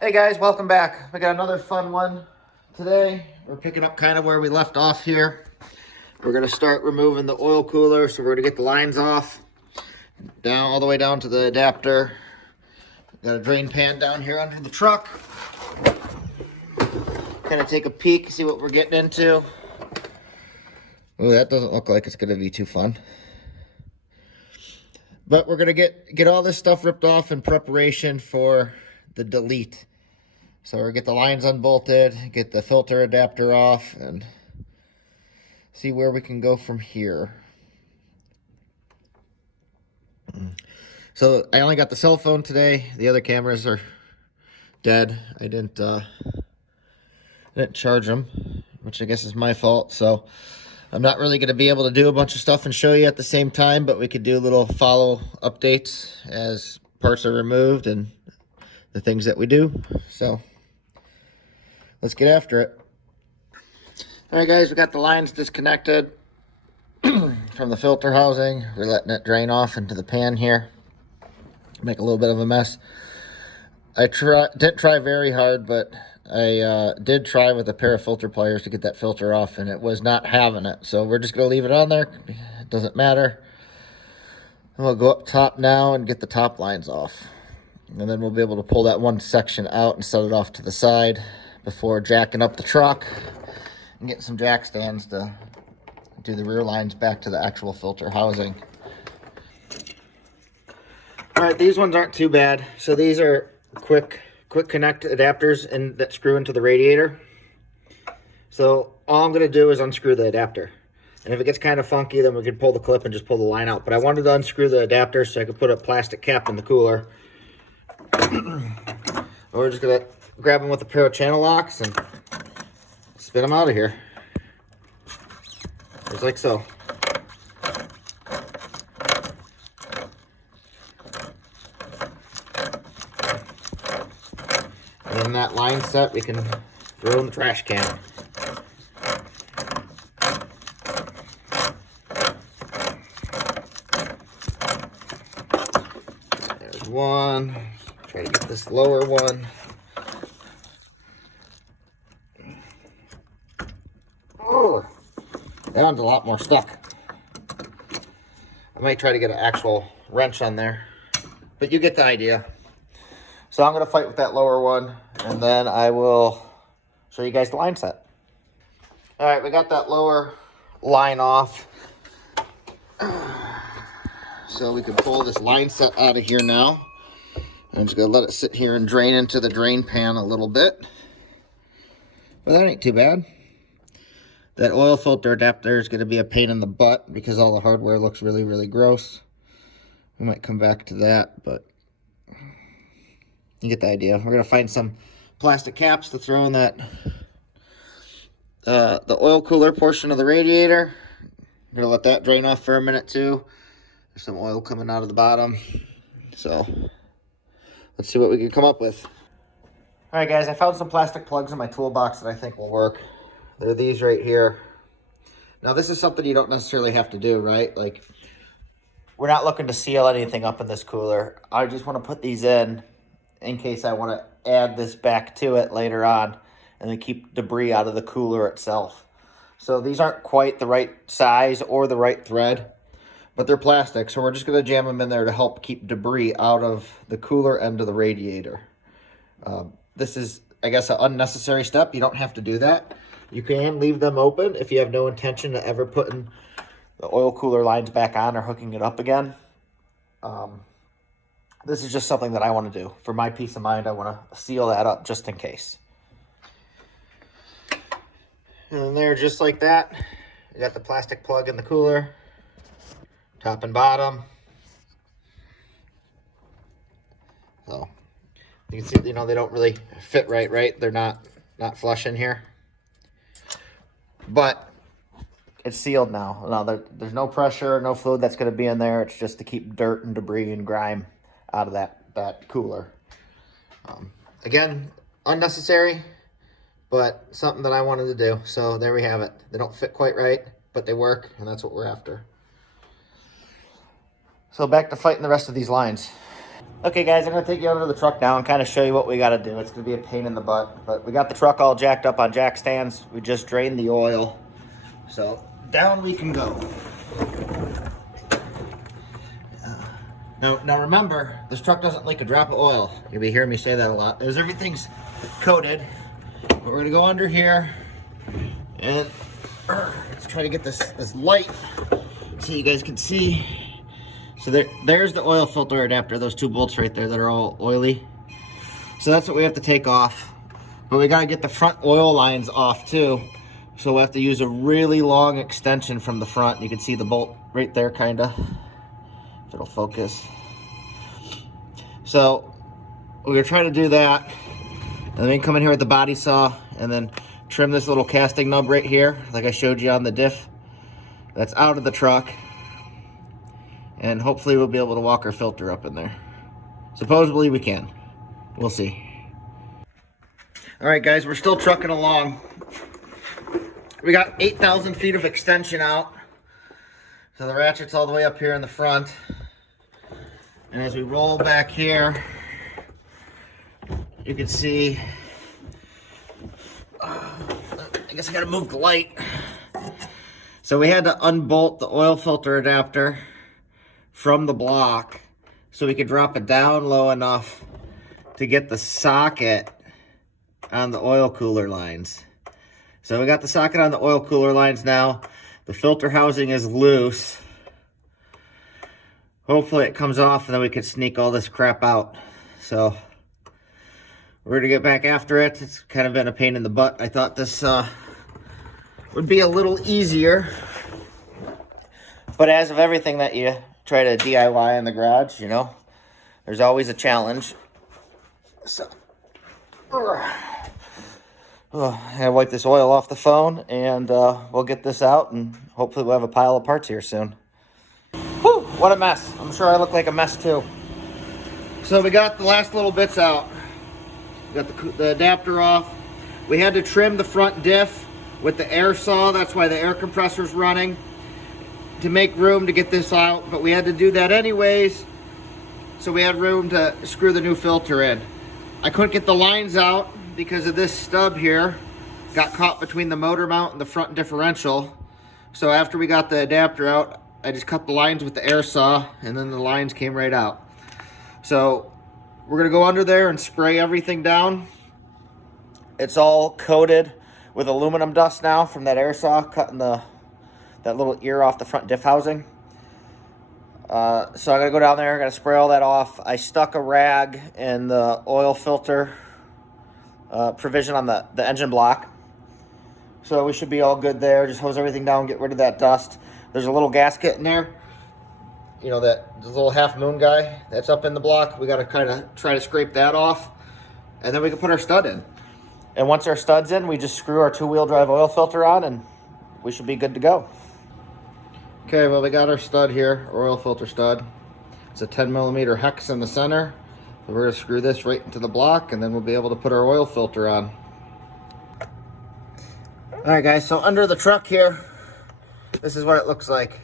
Hey guys, welcome back. We got another fun one today. We're picking up kind of where we left off here. We're going to start removing the oil cooler, so we're going to get the lines off, down all the way down to the adapter. Got a drain pan down here under the truck. Kind of take a peek, see what we're getting into. Oh, that doesn't look like it's going to be too fun. But we're going to get all this stuff ripped off in preparation for the delete. So we'll get the lines unbolted, get the filter adapter off, and see where we can go from here. So I only got the cell phone today. The other cameras are dead. I didn't charge them, which I guess is my fault. So I'm not really going to be able to do a bunch of stuff and show you at the same time, but we could do little follow updates as parts are removed and the things that we do. So let's get after it. All right, guys, we got the lines disconnected from the filter housing. We're letting it drain off into the pan here. Make a little bit of a mess. I didn't try very hard, but I did try with a pair of filter pliers to get that filter off, and it was not having it. So we're just going to leave it on there. It doesn't matter. And we'll go up top now and get the top lines off. And then we'll be able to pull that one section out and set it off to the side before jacking up the truck and getting some jack stands to do the rear lines back to the actual filter housing. All right, these ones aren't too bad. So these are quick connect adapters that screw into the radiator. So all I'm gonna do is unscrew the adapter. And if it gets kind of funky, then we can pull the clip and just pull the line out. But I wanted to unscrew the adapter so I could put a plastic cap in the cooler. We're just gonna grab them with a pair of channel locks and spin them out of here. Just like so. And then that line set we can throw in the trash can. There's one. Try to get this lower one. Oh, that one's a lot more stuck. I might try to get an actual wrench on there, but you get the idea. So I'm going to fight with that lower one, and then I will show you guys the line set. All right, we got that lower line off. So we can pull this line set out of here now. I'm just going to let it sit here and drain into the drain pan a little bit. But that ain't too bad. That oil filter adapter is going to be a pain in the butt because all the hardware looks really, really gross. We might come back to that, but you get the idea. We're going to find some plastic caps to throw in that the oil cooler portion of the radiator. I'm going to let that drain off for a minute too. There's some oil coming out of the bottom. So let's see what we can come up with. All right, guys, I found some plastic plugs in my toolbox that I think will work. They're these right here. Now, this is something you don't necessarily have to do, right? Like, we're not looking to seal anything up in this cooler. I just want to put these in case I want to add this back to it later on and then keep debris out of the cooler itself. So these aren't quite the right size or the right thread, but they're plastic. So we're just going to jam them in there to help keep debris out of the cooler end of the radiator. This is, I guess, an unnecessary step. You don't have to do that. You can leave them open if you have no intention of ever putting the oil cooler lines back on or hooking it up again. This is just something that I want to do. For my peace of mind, I want to seal that up just in case. And there, just like that, you got the plastic plug in the cooler, top and bottom. So you can see, you know, they don't really fit right? They're not flush in here. But it's sealed now. Now there's no pressure, no fluid that's going to be in there. It's just to keep dirt and debris and grime out of that cooler. Again, unnecessary, but something that I wanted to do. So there we have it. They don't fit quite right, but they work, and that's what we're after. So back to fighting the rest of these lines. Okay guys, I'm gonna take you over to the truck now and kind of show you what we gotta do. It's gonna be a pain in the butt, but we got the truck all jacked up on jack stands. We just drained the oil. So down we can go. Now remember, this truck doesn't leak a drop of oil. You'll be hearing me say that a lot. There's everything's coated. But we're gonna go under here and let's try to get this light so you guys can see. So there's the oil filter adapter, those two bolts right there that are all oily. So that's what we have to take off. But we gotta get the front oil lines off too. So we'll have to use a really long extension from the front. You can see the bolt right there kinda, if it'll focus. So we're gonna try to do that. And then we can come in here with the body saw and then trim this little casting nub right here, like I showed you on the diff. That's out of the truck. And hopefully we'll be able to walk our filter up in there. Supposedly we can. We'll see. All right guys, we're still trucking along. We got 8,000 feet of extension out. So the ratchet's all the way up here in the front. And as we roll back here, you can see, I guess I gotta move the light. So we had to unbolt the oil filter adapter from the block so we could drop it down low enough to get the socket on the oil cooler lines. So we got the socket on the oil cooler lines now. The filter housing is loose. Hopefully it comes off and then we can sneak all this crap out. So we're gonna get back after it. It's kind of been a pain in the butt. I thought this would be a little easier. But as of everything that you try to DIY in the garage, you know, there's always a challenge. So I wipe this oil off the phone and we'll get this out and hopefully we'll have a pile of parts here soon. Whew, what a mess. I'm sure I look like a mess too. So we got the last little bits out. We got the adapter off. We had to trim the front diff with the air saw. That's why the air compressor's running, to make room to get this out. But we had to do that anyways, so we had room to screw the new filter in. I couldn't get the lines out because of this stub here. Got caught between the motor mount and the front differential. So after we got the adapter out, I just cut the lines with the air saw and then the lines came right out. So we're gonna go under there and spray everything down. It's all coated with aluminum dust now from that air saw cutting that little ear off the front diff housing. So I gotta go down there, I gotta spray all that off. I stuck a rag in the oil filter provision on the engine block. So we should be all good there. Just hose everything down, get rid of that dust. There's a little gasket in there. You know, the little half moon guy that's up in the block. We gotta kind of try to scrape that off. And then we can put our stud in. And once our stud's in, we just screw our two-wheel drive oil filter on and we should be good to go. Okay, well we got our stud here, our oil filter stud. It's a 10mm hex in the center. So we're gonna screw this right into the block and then we'll be able to put our oil filter on. All right guys, so under the truck here, this is what it looks like.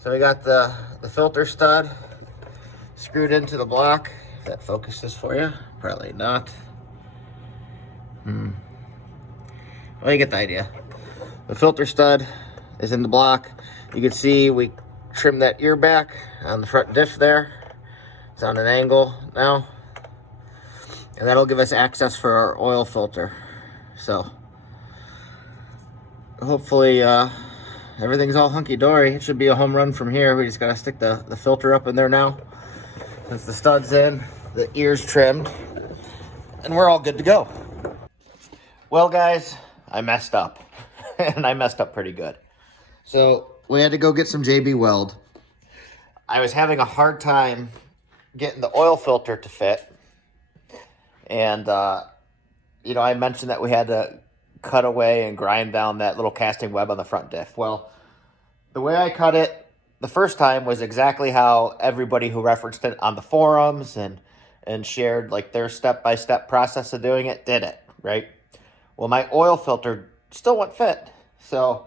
So we got the filter stud screwed into the block. If that focuses for you, probably not. Well, you get the idea. The filter stud is in the block. You can see we trimmed that ear back on the front diff there. It's on an angle now. And that'll give us access for our oil filter. So hopefully everything's all hunky-dory. It should be a home run from here. We just gotta stick the filter up in there now. Since the stud's in, the ear's trimmed, and we're all good to go. Well guys, I messed up. And I messed up pretty good. So we had to go get some JB Weld. I was having a hard time getting the oil filter to fit. And, you know, I mentioned that we had to cut away and grind down that little casting web on the front diff. Well, the way I cut it the first time was exactly how everybody who referenced it on the forums and shared like their step-by-step process of doing it did it, right? Well, my oil filter still wouldn't fit. So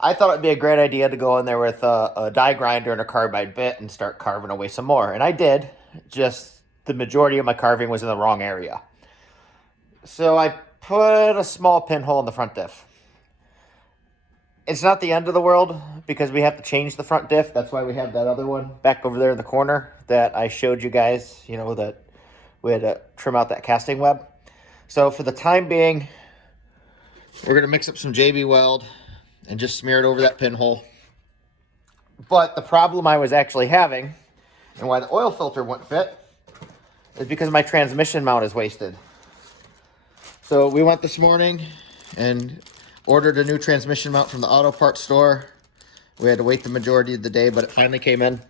I thought it'd be a great idea to go in there with a die grinder and a carbide bit and start carving away some more. And I did. just the majority of my carving was in the wrong area. So I put a small pinhole in the front diff. It's not the end of the world because we have to change the front diff. That's why we have that other one back over there in the corner that I showed you guys, you know, that we had to trim out that casting web. So for the time being, we're going to mix up some JB Weld and just smear it over that pinhole. But the problem I was actually having, and why the oil filter wouldn't fit, is because my transmission mount is wasted. So we went this morning and ordered a new transmission mount from the auto parts store. We had to wait the majority of the day, but it finally came in.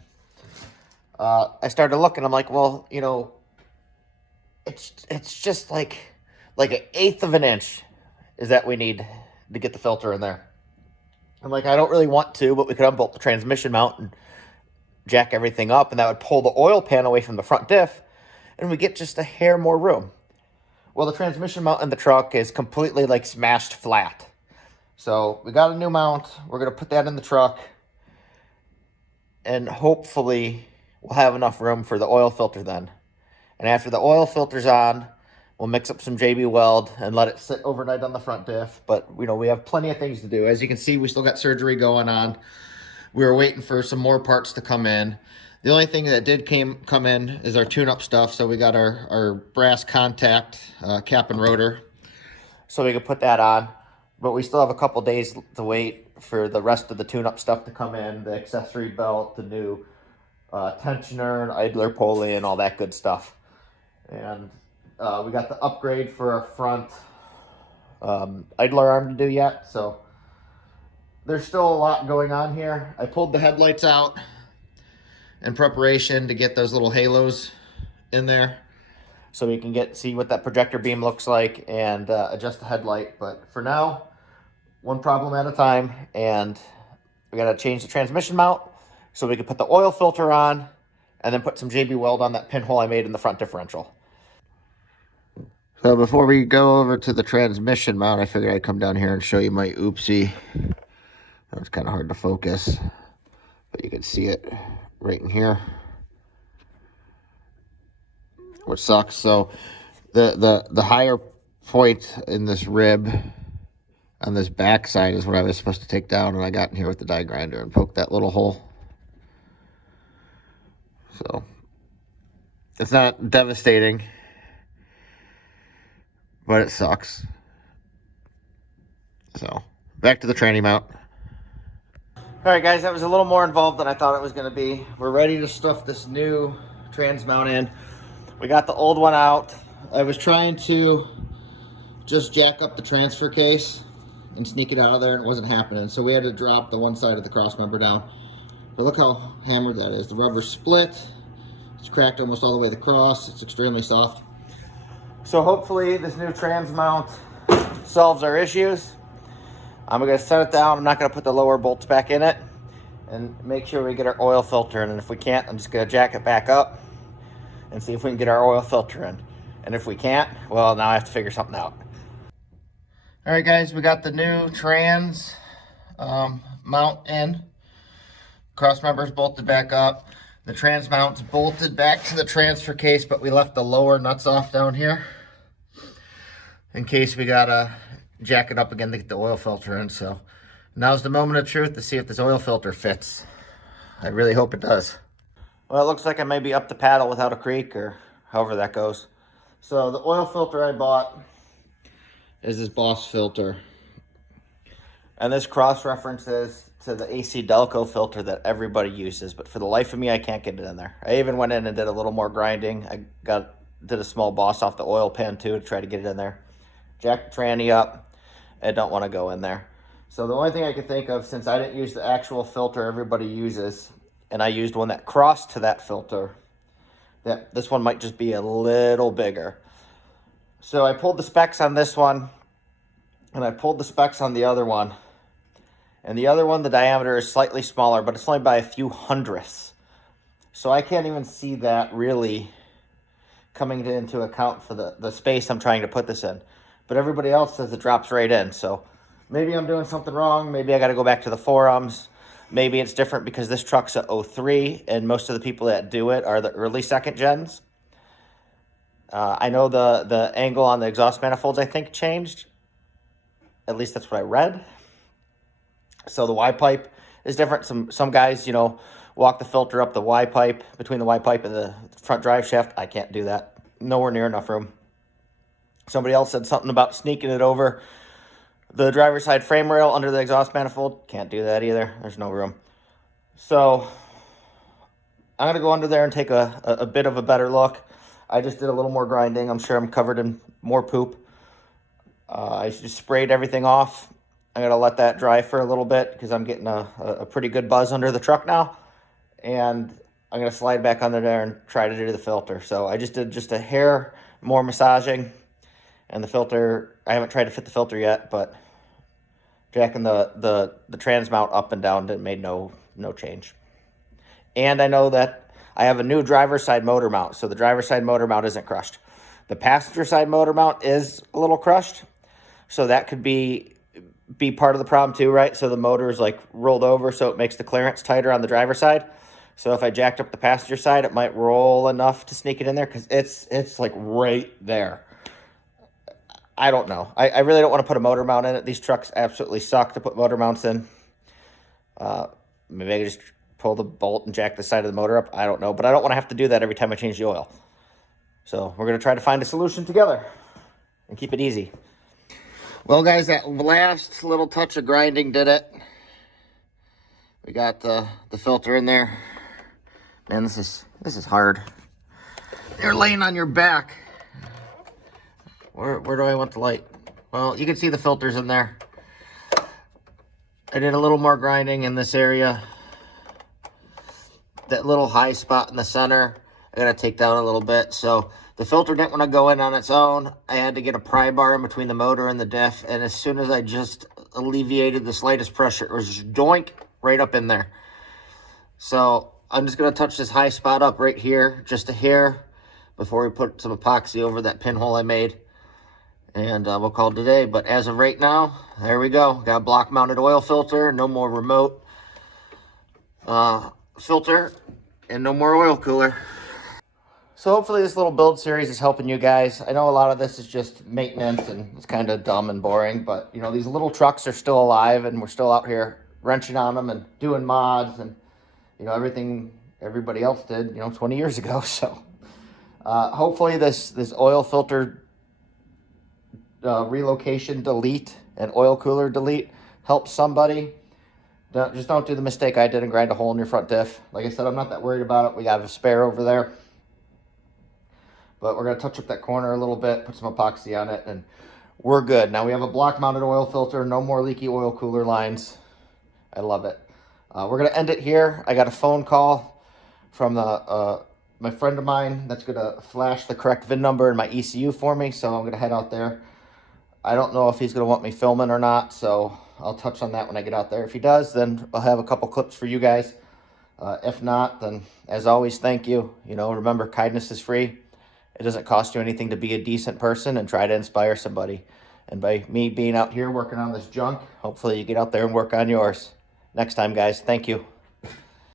I started looking. I'm like, well, you know, it's just like an eighth of an inch is that we need to get the filter in there. I'm like, I don't really want to, but we could unbolt the transmission mount and jack everything up, and that would pull the oil pan away from the front diff, and we get just a hair more room. Well, the transmission mount in the truck is completely like smashed flat. So we got a new mount. We're going to put that in the truck, and hopefully we'll have enough room for the oil filter then. And after the oil filter's on, we'll mix up some JB Weld and let it sit overnight on the front diff. But, you know, we have plenty of things to do. As you can see, we still got surgery going on. We were waiting for some more parts to come in. The only thing that did come in is our tune-up stuff. So we got our brass contact cap and rotor, so we could put that on. But we still have a couple days to wait for the rest of the tune-up stuff to come in, the accessory belt, the new tensioner, idler pulley, and all that good stuff. And we got the upgrade for our front idler arm to do yet, so there's still a lot going on here. I pulled the headlights out in preparation to get those little halos in there, so we can see what that projector beam looks like and adjust the headlight. But for now, one problem at a time, and we got to change the transmission mount so we can put the oil filter on and then put some JB Weld on that pinhole I made in the front differential. So before we go over to the transmission mount, I figured I'd come down here and show you my oopsie. It's kind of hard to focus, but you can see it right in here, which sucks. So the higher point in this rib on this back side is what I was supposed to take down, and I got in here with the die grinder and poked that little hole. So it's not devastating, but it sucks. So back to the tranny mount. All right, guys, that was a little more involved than I thought it was going to be. We're ready to stuff this new trans mount in. We got the old one out. I was trying to just jack up the transfer case and sneak it out of there, and it wasn't happening. So we had to drop the one side of the cross member down. But look how hammered that is. The rubber's split. It's cracked almost all the way across. It's extremely soft. So hopefully this new trans mount solves our issues. I'm going to set it down. I'm not going to put the lower bolts back in it, and make sure we get our oil filter in. And if we can't, I'm just going to jack it back up and see if we can get our oil filter in. And if we can't, well, now I have to figure something out. All right, guys, we got the new trans mount in. Cross members bolted back up. The trans mount's bolted back to the transfer case, but we left the lower nuts off down here in case we gotta jack it up again to get the oil filter in. So now's the moment of truth to see if this oil filter fits. I really hope it does. Well, it looks like I may be up the paddle without a creek, or however that goes. So the oil filter I bought is this Boss filter, and this cross references to the AC Delco filter that everybody uses, but for the life of me, I can't get it in there. I even went in and did a little more grinding. I did a small Boss off the oil pan too to try to get it in there. Jack the tranny up. I don't want to go in there. So the only thing I could think of, since I didn't use the actual filter everybody uses, and I used one that crossed to that filter, that this one might just be a little bigger. So I pulled the specs on this one, and I pulled the specs on the other one. And the other one, the diameter is slightly smaller, but it's only by a few hundredths. So I can't even see that really coming into account for the space I'm trying to put this in. But everybody else says it drops right in. So maybe I'm doing something wrong. Maybe I got to go back to the forums. Maybe it's different because this truck's a 03 and most of the people that do it are the early second gens. I know the angle on the exhaust manifolds, I think, changed. At least that's what I read. So the Y pipe is different. Some guys, walk the filter up the Y pipe, between the Y pipe and the front drive shaft. I can't do that. Nowhere near enough room. Somebody else said something about sneaking it over the driver's side frame rail under the exhaust manifold. Can't do that either. There's no room. So I'm going to go under there and take a bit of a better look. I just did a little more grinding. I'm sure I'm covered in more poop. I just sprayed everything off. I'm going to let that dry for a little bit because I'm getting a pretty good buzz under the truck now. And I'm going to slide back under there and try to do the filter. So I just did just a hair more massaging. And the filter, I haven't tried to fit the filter yet, but jacking the trans mount up and down made no change. And I know that I have a new driver's side motor mount, so the driver's side motor mount isn't crushed. The passenger side motor mount is a little crushed, so that could be part of the problem too, right? So the motor is like rolled over, so it makes the clearance tighter on the driver's side. So if I jacked up the passenger side, it might roll enough to sneak it in there because it's like right there. I don't know. I really don't want to put a motor mount in it. These trucks absolutely suck to put motor mounts in. Maybe I could just pull the bolt and jack the side of the motor up. I don't know, but I don't want to have to do that every time I change the oil. So we're going to try to find a solution together and keep it easy. Well, guys, that last little touch of grinding did it. We got the filter in there. Man, this is hard. You're laying on your back. Where do I want the light? Well, you can see the filters in there. I did a little more grinding in this area. That little high spot in the center, I gotta take down a little bit. So the filter didn't want to go in on its own. I had to get a pry bar in between the motor and the diff. And as soon as I just alleviated the slightest pressure, it was just doink right up in there. So I'm just gonna touch this high spot up right here, just a hair, before we put some epoxy over that pinhole I made. And we'll call it a day. But as of right now, there we go. Got a block mounted oil filter, no more remote filter, and no more oil cooler. So hopefully this little build series is helping you guys. I know a lot of this is just maintenance and it's kind of dumb and boring, but these little trucks are still alive and we're still out here wrenching on them and doing mods and everything everybody else did 20 years ago. So hopefully this oil filter relocation delete and oil cooler delete helps somebody. Just don't do the mistake I did and grind a hole in your front diff. Like I said, I'm not that worried about it. We got a spare over there. But we're going to touch up that corner a little bit, put some epoxy on it, and we're good. Now we have a block mounted oil filter, no more leaky oil cooler lines. I love it. We're going to end it here. I got a phone call from my friend of mine that's going to flash the correct VIN number in my ECU for me, so I'm going to head out there. I don't know if he's going to want me filming or not, so I'll touch on that when I get out there. If he does, then I'll have a couple clips for you guys. If not, then as always, thank you. Remember, kindness is free. It doesn't cost you anything to be a decent person and try to inspire somebody. And by me being out here working on this junk, hopefully you get out there and work on yours. Next time, guys, thank you.